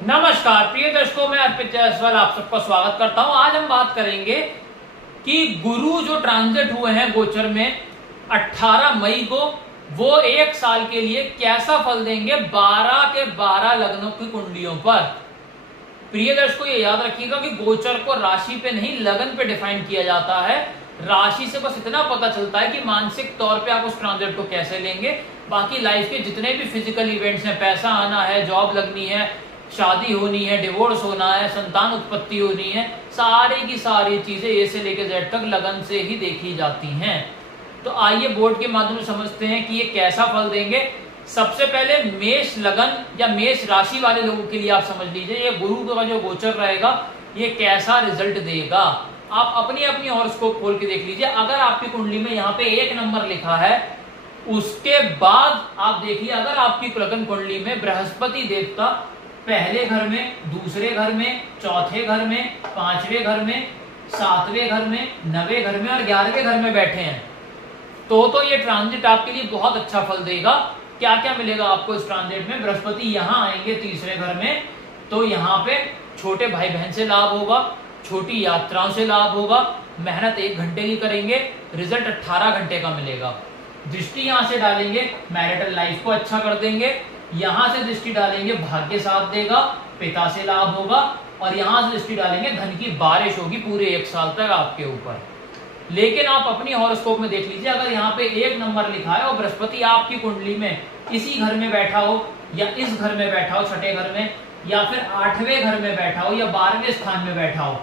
नमस्कार प्रिय दर्शकों, मैं अर्पित जायसवाल आप सबका स्वागत करता हूं। आज हम बात करेंगे कि गुरु जो ट्रांजिट हुए हैं गोचर में 18 मई को, वो एक साल के लिए कैसा फल देंगे 12 के 12 लग्नों की कुंडलियों पर। प्रिय दर्शकों, ये याद रखिएगा कि गोचर को राशि पे नहीं लगन पे डिफाइन किया जाता है। राशि से बस इतना पता चलता है कि मानसिक तौर पे आप उस ट्रांजिट को कैसे लेंगे। बाकी लाइफ के जितने भी फिजिकल इवेंट्स हैं, पैसा आना है, जॉब लगनी है, शादी होनी है, डिवोर्स होना है, संतान उत्पत्ति होनी है, सारी की सारी चीजें ए से लेकर जेड तक लगन से ही देखी जाती हैं। तो आइए बोर्ड के माध्यम से समझते हैं कि ये कैसा फल देंगे। सबसे पहले मेष लगन या मेष राशि वाले लोगों के लिए आप समझ लीजिए, ये गुरु का जो गोचर रहेगा ये कैसा रिजल्ट देगा। आप अपनी अपनी हॉरोस्कोप खोल के देख लीजिए। अगर आपकी कुंडली में यहाँ पे 1 नंबर लिखा है, उसके बाद आप देखिए अगर आपकी लगन कुंडली में बृहस्पति देवता पहले घर में, दूसरे घर में, चौथे घर में, 5वें घर में, 7वें घर में, 9वें घर में और 11वें घर में बैठे हैं, तो ये ट्रांजिट आपके लिए बहुत अच्छा फल देगा। क्या क्या मिलेगा आपको इस ट्रांजिट में? बृहस्पति यहाँ आएंगे तीसरे घर में, तो यहाँ पे छोटे भाई बहन से लाभ होगा, छोटी यात्राओं से लाभ होगा, मेहनत 1 घंटे की करेंगे, रिजल्ट 18 घंटे का मिलेगा। दृष्टि यहाँ से डालेंगे, मैरिटल लाइफ को अच्छा कर देंगे। यहां से दृष्टि डालेंगे, भाग्य साथ देगा, पिता से लाभ होगा। और यहां से दृष्टि डालेंगे, धन की बारिश होगी पूरे 1 साल तक आपके ऊपर। लेकिन आप अपनी हॉरोस्कोप में देख लीजिए, अगर यहाँ पे 1 नंबर लिखा है और बृहस्पति आपकी कुंडली में इसी घर में बैठा हो, या इस घर में बैठा हो, छठे घर में, या फिर 8वें घर में बैठा हो, या 12वें स्थान में बैठा हो,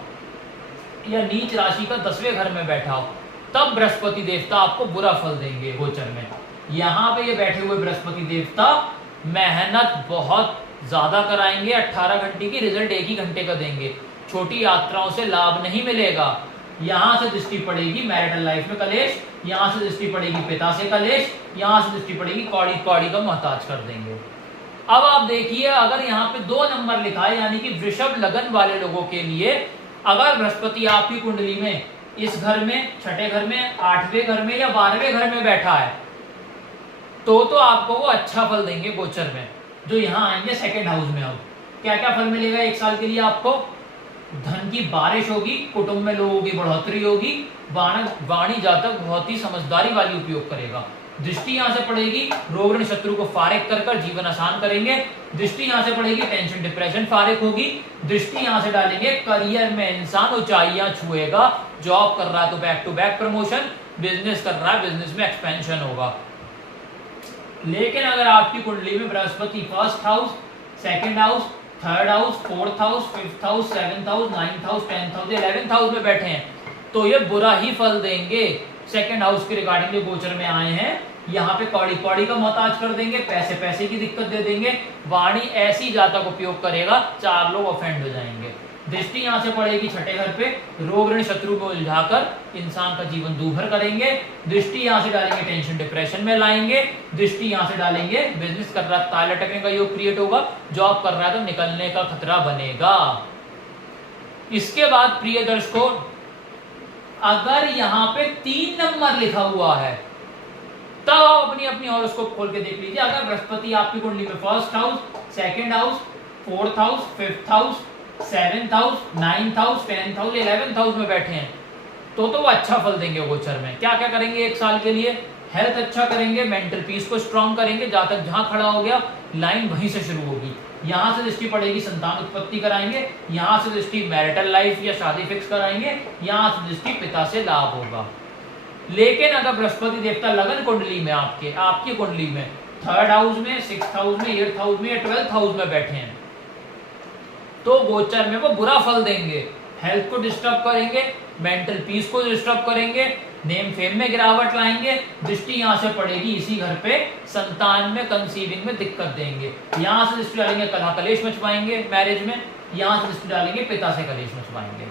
या नीच राशि का 10वें घर में बैठा हो, तब बृहस्पति देवता आपको बुरा फल देंगे गोचर में। यहाँ पे ये बैठे हुए बृहस्पति देवता मेहनत बहुत ज्यादा कराएंगे, 18 घंटे की, रिजल्ट 1 ही घंटे का देंगे। छोटी यात्राओं से लाभ नहीं मिलेगा। यहां से दृष्टि पड़ेगी मैरिटल लाइफ में कलेश, यहां से दृष्टि पड़ेगी पिता से कलेश, यहां से दृष्टि पड़ेगी कौड़ी कौड़ी का मोहताज कर देंगे। अब आप देखिए, अगर यहाँ पे 2 नंबर लिखा है, यानी कि वृषभ लगन वाले लोगों के लिए, अगर बृहस्पति आपकी कुंडली में इस घर में, छठे घर में, 8वें घर में या 12वें घर में बैठा है, तो आपको वो अच्छा फल देंगे गोचर में। जो यहाँ आएंगे सेकंड हाउस में, अब क्या क्या फल मिलेगा 1 साल के लिए आपको? धन की बारिश होगी, कुटुंब में लोगों की बढ़ोतरी होगी, वाणी जातक बहुत ही समझदारी वाली उपयोग करेगा। दृष्टि यहाँ से पड़ेगी, रोग ऋण शत्रु को फारिग कर कर जीवन आसान करेंगे। दृष्टि यहाँ से पड़ेगी, टेंशन डिप्रेशन फारिग होगी। दृष्टि यहाँ से डालेंगे, करियर में इंसान ऊंचाइयां छुएगा। जॉब कर रहा है तो back to back promotion, business कर रहा है बिजनेस में एक्सपेंशन होगा। लेकिन अगर आपकी कुंडली में Brihaspati first house, second house, third house, fourth house, fifth house, 7th house, 9th house, 10th house, 11th house में बैठे हैं, तो ये बुरा ही फल देंगे। सेकंड हाउस के रिगार्डिंग जो गोचर में आए हैं, यहाँ पे कौड़ी कौड़ी का मोहताज कर देंगे, पैसे पैसे की दिक्कत दे देंगे। वाणी ऐसी जातक उपयोग करेगा 4 लोग ऑफेंड हो जाएंगे। दृष्टि यहाँ से पड़ेगी छठे घर पे, रोग ऋण शत्रु को उलझाकर इंसान का जीवन दूभर करेंगे। दृष्टि यहाँ से डालेंगे, टेंशन डिप्रेशन में लाएंगे। दृष्टि यहाँ से डालेंगे, बिजनेस कर रहा है ताले लटकने का योग क्रिएट होगा, जॉब कर रहा है तो निकलने का खतरा बनेगा। इसके बाद प्रिय दर्शकों, अगर यहाँ पे 3 नंबर लिखा हुआ है, तब आप अपनी अपनी हॉरोस्कोप खोल के देख लीजिए। अगर बृहस्पति आपकी कुंडली में first house, second house, fourth house, fifth house, 7th house, 9th house, 10th house, 11th house में बैठे हैं, तो वो अच्छा फल देंगे गोचर में। क्या क्या करेंगे 1 साल के लिए? हेल्थ अच्छा करेंगे, मेंटल पीस को स्ट्रांग करेंगे। जातक जहां खड़ा हो गया, लाइन वहीं से शुरू होगी। यहां से दृष्टि पड़ेगी, संतान उत्पत्ति कराएंगे। यहां से दृष्टि मैरिटल लाइफ या शादी फिक्स कराएंगे। यहां से दृष्टि पिता से लाभ होगा। लेकिन अगर बृहस्पति देवता लगन कुंडली में आपकी कुंडली में 3rd हाउस में, 6th हाउस में, 8th हाउस में या 12th हाउस में बैठे हैं, तो गोचर में वो बुरा फल देंगे। हेल्थ को डिस्टर्ब करेंगे, मेंटल पीस को डिस्टर्ब करेंगे, नेम फेम में गिरावट लाएंगे। दृष्टि यहाँ से पड़ेगी इसी घर पे, संतान में, कंसीविंग में दिक्कत देंगे। यहाँ से दृष्टि डालेंगे, कलह कलेश मचवाएंगे मैरिज में। यहाँ से दृष्टि डालेंगे, पिता से कलेश मचवाएंगे।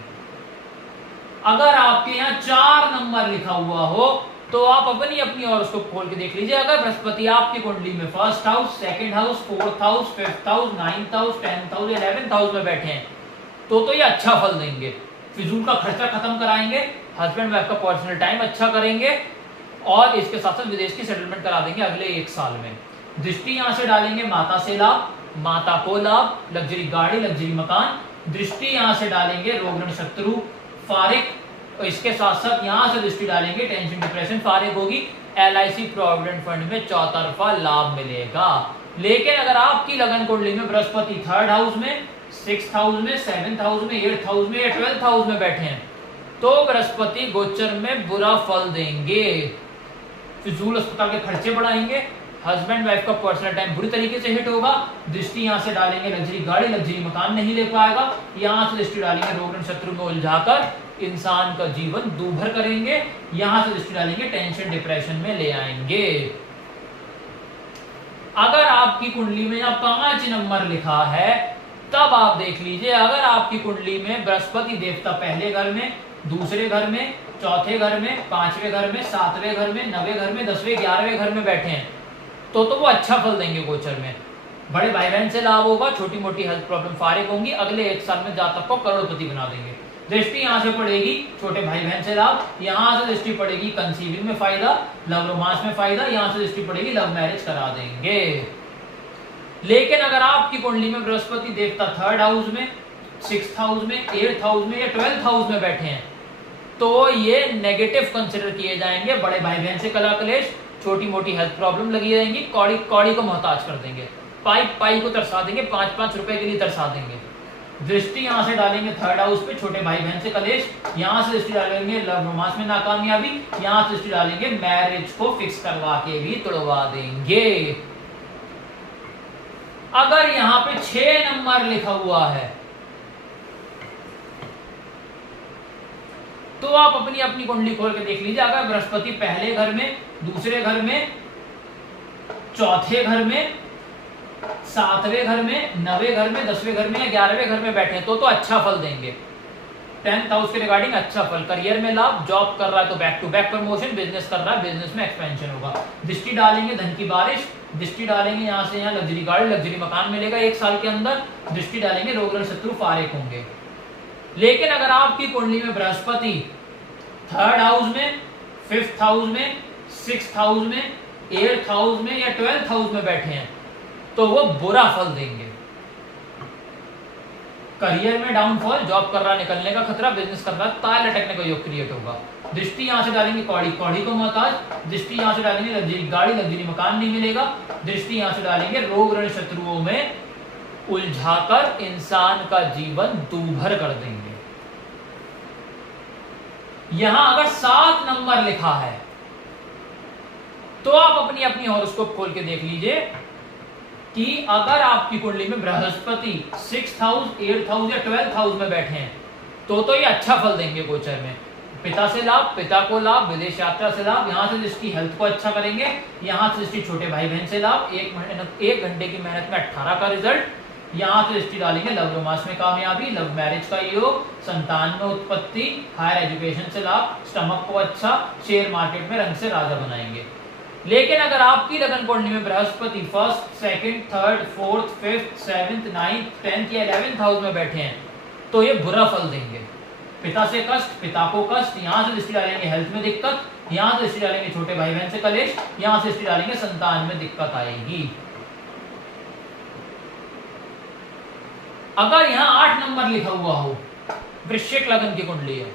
अगर आपके यहाँ 4 नंबर लिखा हुआ हो, तो आप अपनी अपनी हॉरोस्कोप खोल के देख लीजिए। अगर बृहस्पति आपकी कुंडली में first house, second house, fourth house, fifth house, 9th house, 10th house, 11th house में बैठे हैं, तो ये अच्छा फल देंगे। फिजूल का खर्चा खत्म कराएंगे, हस्बैंड वाइफ का पर्सनल टाइम अच्छा करेंगे, और इसके साथ साथ विदेश की सेटलमेंट करा देंगे अगले 1 साल में। दृष्टि यहाँ से डालेंगे, माता से लाभ, माता को लाभ, लग्जरी गाड़ी, लग्जरी मकान। दृष्टि यहां से डालेंगे रोग ऋण शत्रु फारिग, और इसके साथ साथ यहां से दृष्टि डालेंगे टेंशन डिप्रेशन फारिग होगी। LIC प्रोविडेंट फंड में चौतरफा लाभ मिलेगा। लेकिन अगर आपकी लगन कुंडली में बृहस्पति 3rd हाउस में, 6th हाउस में, 7th हाउस में, 8th हाउस में या 12th हाउस में बैठे हैं तो बृहस्पति गोचर में बुरा फल देंगे। फिजूल अस्पताल के खर्चे बढ़ाएंगे, हस्बैंड वाइफ का पर्सनल टाइम बुरी तरीके से हिट होगा। दृष्टि यहां से डालेंगे लग्जरी गाड़ी, लग्जरी मकान नहीं ले पाएगा। यहां से दृष्टि डालेंगे रोग ऋण शत्रु में उलझाकर इंसान का जीवन दूभर करेंगे। यहां से दृष्टि डालेंगे टेंशन डिप्रेशन में ले आएंगे। अगर आपकी कुंडली में यहाँ 5 नंबर लिखा है तब आप देख लीजिए, अगर आपकी कुंडली में बृहस्पति देवता पहले घर में, दूसरे घर में, चौथे घर में, 5वें घर में, 7वें घर में, 9वें घर में, 10वें 11वें घर में बैठे हैं तो वो अच्छा फल देंगे गोचर में। बड़े भाई बहन से लाभ होगा, छोटी मोटी हेल्थ प्रॉब्लम फारिग होंगी, अगले 1 साल में जातक को करोड़पति बना देंगे। दृष्टि यहां से पड़ेगी छोटे भाई बहन से लाभ, यहां से दृष्टि पड़ेगी कंसीविंग में फायदा, लव रोमांस में फायदा, यहां से दृष्टि पड़ेगी लव मैरिज करा देंगे। लेकिन अगर आपकी कुंडली में बृहस्पति देवता 3rd हाउस में, 6th हाउस में, 8th हाउस में या 12th हाउस में बैठे हैं तो ये नेगेटिव कंसिडर किए जाएंगे। बड़े भाई बहन से कला कलेश, छोटी मोटी हेल्थ प्रॉब्लम लगी रहेंगी, कौड़ी कौड़ी को मोहताज कर देंगे, पाई पाई को तरसा देंगे, 5-5 रुपए के लिए तरसा देंगे। दृष्टि यहां से डालेंगे 3rd हाउस पे, छोटे भाई बहन से कलेश, यहां से दृष्टि डालेंगे लव रोमांस में नाकामयाबी, यहां से दृष्टि डालेंगे मैरिज को फिक्स करवा के भी तुड़वा देंगे। अगर यहां पे 6 नंबर लिखा हुआ है तो आप अपनी अपनी कुंडली खोल के देख लीजिए। अगर बृहस्पति पहले घर में, दूसरे घर में, चौथे घर में, 7वें घर में, 9वें घर में, 10वें घर में या 11वें घर में बैठे हैं तो अच्छा फल देंगे। 10th हाउस के रिगार्डिंग अच्छा फल, करियर में लाभ, जॉब कर रहा है तो back to back promotion, business कर रहा है बिजनेस में एक्सपेंशन होगा। दृष्टि डालेंगे धन की बारिश, दृष्टि डालेंगे यहां से यहाँ लग्जरी गाड़ी, लग्जरी मकान मिलेगा 1 साल के अंदर। दृष्टि डालेंगे रोग ऋण शत्रु फारिग होंगे। लेकिन अगर आपकी कुंडली में बृहस्पति 3rd हाउस में, 5th हाउस में, 6th हाउस में, 8th हाउस में या 12th हाउस में बैठे हैं तो वो बुरा फल देंगे। करियर में डाउनफॉल, जॉब कर रहा निकलने का खतरा, बिजनेस कर रहा ताल लटकने का योग क्रिएट होगा। दृष्टि यहां से डालेंगे कौड़ी कौड़ी को मोहताज, दृष्टि यहां से डालेंगे लग्जरी गाड़ी, लग्जरी मकान नहीं मिलेगा। दृष्टि यहां से डालेंगे रोग ऋण शत्रुओं में उलझाकर इंसान का जीवन दूभर कर देंगे। यहां अगर 7 नंबर लिखा है तो आप अपनी अपनी हॉरोस्कोप खोल के देख लीजिए कि अगर आपकी कुंडली में Brihaspati 6th house, 8th house या 12th हाउस में बैठे हैं तो ये अच्छा फल देंगे गोचर में। पिता से लाभ, पिता को लाभ, विदेश यात्रा से लाभ, यहां से दृष्टि हेल्थ को अच्छा करेंगे, यहां से दृष्टि छोटे भाई बहन से लाभ, 1 घंटे की मेहनत में 18 का रिजल्ट, यहां से दृष्टि डालेंगे लव रोमांस में कामयाबी, लव मैरिज का योग, संतान में उत्पत्ति, हायर एजुकेशन से लाभ, स्टमक को अच्छा, शेयर मार्केट में रंग से राजा बनाएंगे। लेकिन अगर आपकी लगन कुंडली में Brihaspati 1st, 2nd, 3rd, 4th, 5th, 7th, 9th, 10th या 11th हाउस में बैठे हैं तो ये बुरा फल देंगे। पिता से कष्ट, पिता को कष्ट, यहां से दृष्टि डालेंगे हेल्थ में दिक्कत, यहां से दृष्टि डालेंगे छोटे भाई बहन से कलेश, यहां से दृष्टि डालेंगे संतान में दिक्कत आएगी। अगर यहां 8 नंबर लिखा हुआ हो, वृश्चिक लगन की कुंडली है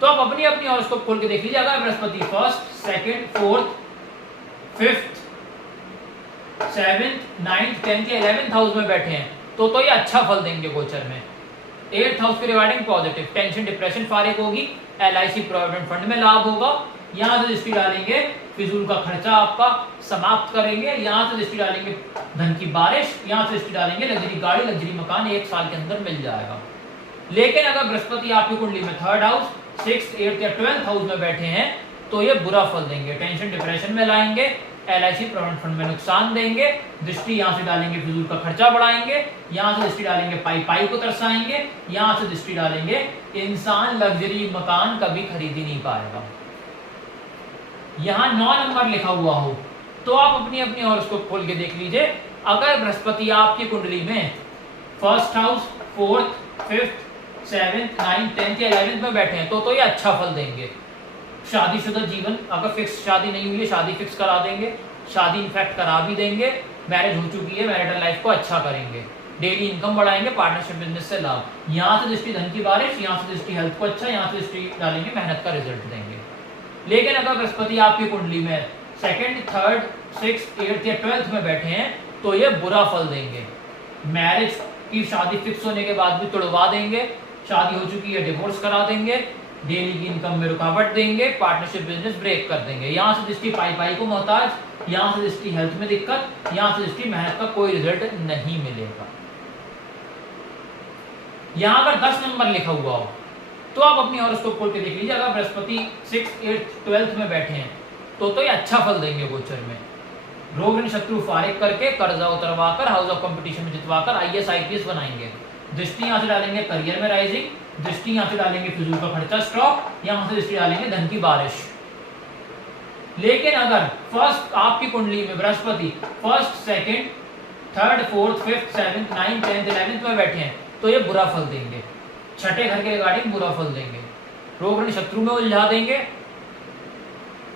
तो आप अपनी अपनी हॉरोस्कोप खोल के देख लीजिए। अगर Brihaspati 1st, 2nd, 4th, 5th, 7th, 9th, 10th या 11th हाउस में बैठे हैं तो ये अच्छा फल देंगे गोचर में। 8th हाउस के रिगार्डिंग पॉजिटिव, टेंशन डिप्रेशन फारिग होगी, LIC प्रोविडेंट फंड में लाभ होगा, यहां से दृष्टि डालेंगे फिजूल का खर्चा आपका समाप्त करेंगे, यहां से दृष्टि डालेंगे धन की बारिश, यहां से दृष्टि डालेंगे लग्जरी गाड़ी, लग्जरी मकान 1 साल के अंदर मिल जाएगा। लेकिन अगर बृहस्पति आपकी कुंडली में 3rd हाउस, 6th, 8th या 12th हाउस में बैठे हैं तो ये बुरा फल देंगे, टेंशन डिप्रेशन में लाएंगे, LIC प्रोविडेंट फंड में नुकसान देंगे, दृष्टि यहां से डालेंगे फिजूल का खर्चा बढ़ाएंगे, यहां से दृष्टि डालेंगे पाई पाई को तरसाएंगे, यहां से दृष्टि डालेंगे इंसान लग्जरी मकान कभी खरीद ही नहीं पाएगा। यहां 9 नंबर लिखा हुआ हो तो आप अपनी अपनी हॉरोस्कोप खोल के देख लीजिए। अगर बृहस्पति आपकी कुंडली में 1st house, 4th, 5th, 7th, 9th, 10th या 11th में बैठे हैं तो ये अच्छा फल देंगे। शादीशुदा जीवन, अगर फिक्स शादी नहीं हुई है शादी फिक्स करा देंगे, शादी इनफैक्ट करा भी देंगे, मैरिज हो चुकी है, मैरिटल लाइफ को अच्छा करेंगे, डेली इनकम बढ़ाएंगे, पार्टनरशिप बिजनेस से लाभ। यहाँ से दृष्टि धन की बारिश, यहाँ से दृष्टि हेल्थ को अच्छा, यहाँ से दृष्टि डालेंगे मेहनत का रिजल्ट देंगे। लेकिन अगर बृहस्पति आपकी कुंडली में सेकंड, थर्ड, 6th, 8th या 12th में बैठे हैं तो ये बुरा फल देंगे। मैरिज की शादी फिक्स होने के बाद भी तोड़वा देंगे, शादी हो चुकी है डिवोर्स करा देंगे, डेली की इनकम में रुकावट देंगे, पार्टनरशिप बिजनेस ब्रेक कर देंगे। यहाँ से दृष्टि पाई को मोहताज, यहाँ से दृष्टि हेल्थ में दिक्कत, यहाँ से दृष्टि मेहनत का कोई रिजल्ट नहीं मिलेगा। यहाँ अगर 10 नंबर लिखा हुआ हो तो आप अपनी हॉरोस्कोप खोल के देख लीजिए। अगर बृहस्पति 6th, 8th, 12th में बैठे हैं तो ये अच्छा फल देंगे गोचर में। रोग ऋण शत्रु फारिग करके, कर्जा उतरवाकर, हाउस ऑफ कंपटीशन में जितवाकर IAS IPS बनाएंगे। दृष्टि यहाँ से डालेंगे करियर में राइजिंग, दृष्टि यहाँ से डालेंगे फिजूल का खर्चा स्टॉप, यहाँ से दृष्टि डालेंगे धन की बारिश। लेकिन अगर फर्स्ट आपकी कुंडली में Brihaspati 1st, 2nd, 3rd, 4th, 5th, 7th, 9th, 10th, 11th में बैठे हैं तो ये बुरा फल देंगे। छठे घर के रिगार्डिंग बुरा फल देंगे, रोग ऋण शत्रु में उलझा देंगे,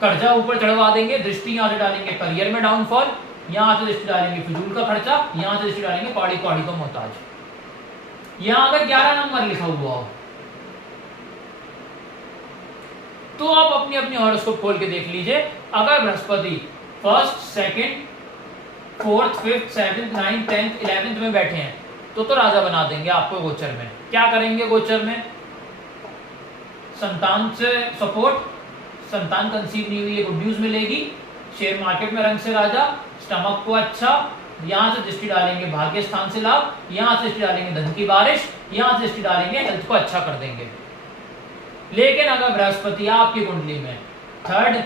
कर्जा ऊपर चढ़वा देंगे। दृष्टि यहाँ से डालेंगे करियर में डाउनफॉल, यहाँ से दृष्टि डालेंगे फिजूल का खर्चा, यहाँ से दृष्टि डालेंगे कौड़ी को मोहताज। यहाँ अगर 11 नंबर लिखा हुआ हो तो आप अपनी अपनी हॉरोस्कोप खोल के देख लीजिए। अगर Brihaspati 1st, 2nd, 4th, 5th, 7th, 9th, 10th, 11th में बैठे हैं तो राजा बना देंगे आपको गोचर में। क्या करेंगे गोचर में? संतान से सपोर्ट, संतान कंसीव नहीं हुई है, गुड न्यूज मिलेगी। शेयर मार्केट में रंग से राजा, स्टमक को अच्छा, यहाँ से दृष्टि डालेंगे भाग्य स्थान से लाभ, यहाँ से दृष्टि डालेंगे धन की बारिश, यहाँ से दृष्टि डालेंगे हेल्थ को अच्छा कर देंगे। लेकिन अगर बृहस्पति आपकी कुंडली में 3rd,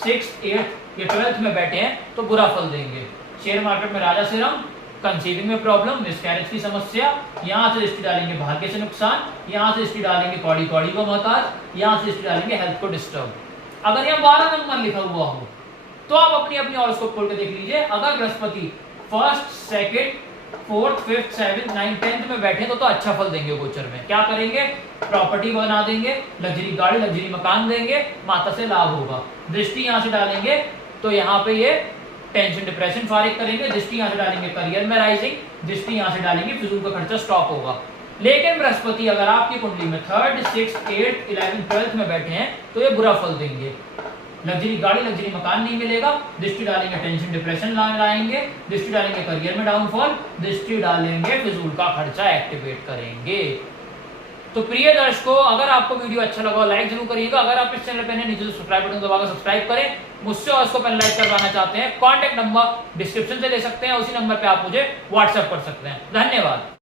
6th, 8th या 12th में बैठे हैं तो बुरा फल देंगे। शेयर मार्केट में राजा से रंग, कंसीविंग में प्रॉब्लम, मिसकैरेज की समस्या, यहाँ से दृष्टि डालेंगे भाग्य से नुकसान, यहाँ से दृष्टि डालेंगे कौड़ी को मोहताज, यहाँ से दृष्टि डालेंगे हेल्थ को डिस्टर्ब। अगर यहाँ 12 नंबर लिखा हुआ हो तो आप अपनी अपनी हॉरोस्कोप खोल के देख लीजिए। अगर Brihaspati 1st, 2nd, 4th, 5th, 7th, 9th, 10th में बैठे तो अच्छा फल देंगे गोचर में। क्या करेंगे? प्रॉपर्टी बना देंगे, लग्जरी गाड़ी, लग्जरी मकान देंगे, माता से लाभ होगा। दृष्टि यहाँ से डालेंगे तो यहाँ पे ये टेंशन डिप्रेशन फारिग करेंगे। दृष्टि यहाँ से डालेंगे करियर में राइजिंग, दृष्टि यहाँ से डालेंगे फिजूल का खर्चा स्टॉप होगा। लेकिन बृहस्पति अगर आपकी कुंडली में 3rd, 6th, 8th, 11th, 12th में बैठे हैं तो ये बुरा फल देंगे। लग्जरी गाड़ी, लग्जरी मकान नहीं मिलेगा। दृष्टि डालेंगे टेंशन डिप्रेशन लाएंगे, दृष्टि डालेंगे करियर में डाउनफॉल, दृष्टि डालेंगे फिजूल का खर्चा एक्टिवेट करेंगे। तो प्रिय दर्शकों, अगर आपको वीडियो अच्छा लगा लाइक जरूर करिएगा। अगर आप इस चैनल पे नए, नीचे सब्सक्राइब बटन दबाकर सब्सक्राइब करें। मुझसे और उसको पेनलाइज करवाना चाहते हैं, कॉन्टैक्ट नंबर डिस्क्रिप्शन से ले सकते हैं, उसी नंबर पे आप मुझे व्हाट्सएप कर सकते हैं। धन्यवाद।